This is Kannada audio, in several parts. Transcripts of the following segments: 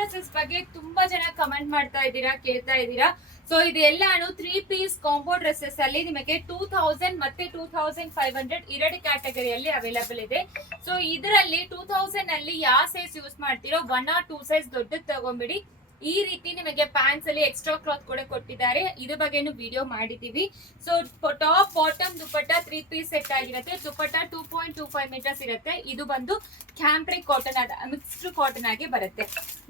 ಡ್ರೆಸ್ಸಸ್ ಬಗ್ಗೆ ತುಂಬಾ ಜನ ಕಮೆಂಟ್ ಮಾಡ್ತಾ ಇದ್ದೀರಾ, ಕೇಳ್ತಾ ಇದ್ದೀರಾ. ಸೊ ಇದೆಲ್ಲಾನು 3 ಪೀಸ್ ಕಾಂಬೋ ಡ್ರೆಸ್ಸಸ್ ಅಲ್ಲಿ ನಿಮಗೆ 2000 ಮತ್ತೆ 2500 ಎರಡು ಕ್ಯಾಟಗರಿಯಲ್ಲಿ ಅವೈಲೇಬಲ್ ಇದೆ. ಸೊ ಇದರಲ್ಲಿ 2000 ಅಲ್ಲಿ ಯಾವ ಸೈಜ್ ಯೂಸ್ ಮಾಡ್ತೀರೋ 1 or 2 ಸೈಜ್ ದೊಡ್ಡದು ತಗೊಂಬಿಡಿ. ಈ ರೀತಿ ನಿಮಗೆ ಪ್ಯಾಂಟ್ಸ್ ಅಲ್ಲಿ ಎಕ್ಸ್ಟ್ರಾ ಕ್ಲಾತ್ ಕೂಡ ಕೊಟ್ಟಿದ್ದಾರೆ. ಇದ್ರ ಬಗ್ಗೆನು ವಿಡಿಯೋ ಮಾಡಿದೀವಿ. So top bottom dupatta 3 piece set ಆಗಿರುತ್ತೆ. ದುಪಟ್ಟ 2.25 ಮೀಟರ್ಸ್ ಇರುತ್ತೆ. ಇದು ಬಂದು ಕ್ಯಾಂಪ್ರಿಕ್ ಕಾಟನ್ ಮಿಕ್ಸ್ಡ್ ಕಾಟನ್ ಆಗಿ ಬರುತ್ತೆ.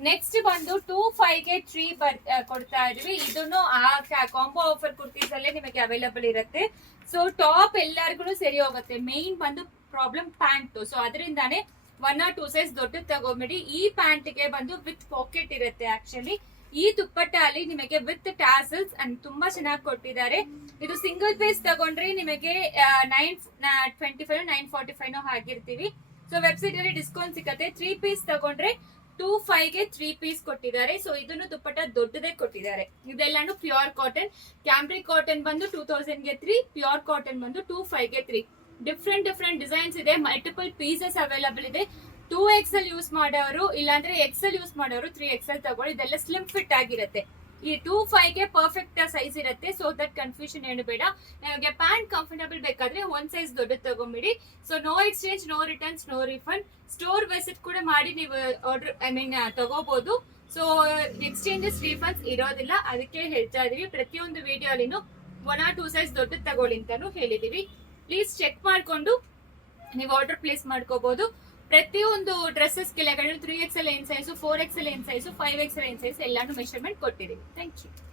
ನೆಕ್ಸ್ಟ್ ಬಂದು 25 ಗೆ 3 ಕೊಡ್ತಾ ಇದೀವಿ. ಇದನ್ನು ಆ ಕಾಂಬೋ ಆಫರ್ ಕುರ್ತೀಸ್ ಅಲ್ಲೇ ನಿಮಗೆ ಅವೈಲೇಬಲ್ ಇರುತ್ತೆ. ಸೊ ಟಾಪ್ ಎಲ್ಲರಿಗೂ ಸರಿ ಹೋಗುತ್ತೆ. ಮೇನ್ ಬಂದು ಪ್ರಾಬ್ಲಮ್ ಪ್ಯಾಂಟ್. ಸೊ ಅದರಿಂದಾನೇ 1 or 2 ಸೈಜ್ ದೊಡ್ಡದು ತಗೊಂಬಿಡಿ. ಈ ಪ್ಯಾಂಟ್ ಗೆ ಬಂದು ವಿತ್ ಪಾಕೆಟ್ ಇರುತ್ತೆ. ಆಕ್ಚುಲಿ ಈ ದುಪ್ಪಟ್ಟ ಅಲ್ಲಿ ನಿಮಗೆ ವಿತ್ ಟ್ಯಾಸಲ್ಸ್ ಅಂಡ್ ತುಂಬಾ ಚೆನ್ನಾಗಿ ಕೊಟ್ಟಿದ್ದಾರೆ. ಇದು ಸಿಂಗಲ್ ಪೀಸ್ ತಗೊಂಡ್ರೆ ನಿಮಗೆ 925 945 ಹಾಕಿರ್ತೀವಿ. ಸೊ ವೆಬ್ಸೈಟ್ ಅಲ್ಲಿ ಡಿಸ್ಕೌಂಟ್ ಸಿಗುತ್ತೆ. 3 ಪೀಸ್ ತಗೊಂಡ್ರೆ 25 ಗೆ 3 ಪೀಸ್ ಕೊಟ್ಟಿದ್ದಾರೆ. ಸೊ ಇದನ್ನು ದುಪ್ಪಟ್ಟ ದೊಡ್ಡದೇ ಕೊಟ್ಟಿದ್ದಾರೆ. ಇದೆಲ್ಲಾನು ಪ್ಯೂರ್ ಕಾಟನ್. ಕ್ಯಾಂಬ್ರಿಕ್ ಕಾಟನ್ ಬಂದು 2000 ಗೆ 3, ಪ್ಯೂರ್ ಕಾಟನ್ ಬಂದು 25 ಗೆ 3. ಡಿಫ್ರೆಂಟ್ ಡಿಸೈನ್ಸ್ ಇದೆ. ಮಲ್ಟಿಪಲ್ ಪೀಸಸ್ ಅವೈಲೇಬಲ್ ಇದೆ. 2XL ಯೂಸ್ ಮಾಡೋರು ಇಲ್ಲಾಂದ್ರೆ XL ಯೂಸ್ ಮಾಡೋರು 3XL ತಗೊಳ್ಳಿ. ಇದೆಲ್ಲ ಸ್ಲಿಮ್ ಫಿಟ್ ಆಗಿರುತ್ತೆ. ಈ 25 ಗೆ ಪರ್ಫೆಕ್ಟ್ ಸೈಜ್ ಇರುತ್ತೆ. ಸೊ ದಟ್ ಕನ್ಫ್ಯೂಷನ್ ಏನು ಬೇಡ. ನಿಮಗೆ ಪ್ಯಾಂಟ್ ಕಂಫರ್ಟಬಲ್ ಬೇಕಾದ್ರೆ 1 ಸೈಜ್ ದೊಡ್ಡದು ತಗೊಂಬಿಡಿ. So no exchange, no returns, no refund. Store visit ಕೂಡ ಮಾಡಿ ನೀವು ಆರ್ಡರ್ ತಗೋಬಹುದು. ಸೊ ಎಕ್ಸ್ಚೇಂಜಸ್ ರಿಫಂಡ್ಸ್ ಇರೋದಿಲ್ಲ. ಅದಕ್ಕೆ ಹೇಳ್ತಾ ಇದೀವಿ ಪ್ರತಿಯೊಂದು ವಿಡಿಯೋ ಅಲ್ಲಿನೂ 1 or 2 ಸೈಜ್ ದೊಡ್ಡದು ತಗೊಳ್ಳಿ ಅಂತಾನು ಹೇಳಿದೀವಿ. ಪ್ಲೀಸ್ ಚೆಕ್ ಮಾಡ್ಕೊಂಡು ನೀವು ಆರ್ಡರ್ ಪ್ಲೇಸ್ ಮಾಡ್ಕೋಬಹುದು. ಪ್ರತಿಯೊಂದು ಡ್ರೆಸ್ಸಸ್ ಕೆಳಗಡೆ 3XL ಏನ್ ಸೈಜು, 4XL ಏನ್ ಸೈಜು, 5XL ಏನ್ ಸೈಜ್ ಎಲ್ಲಾನು ಮೆಷರ್ಮೆಂಟ್ ಕೊಟ್ಟಿದ್ದೀವಿ. Thank you.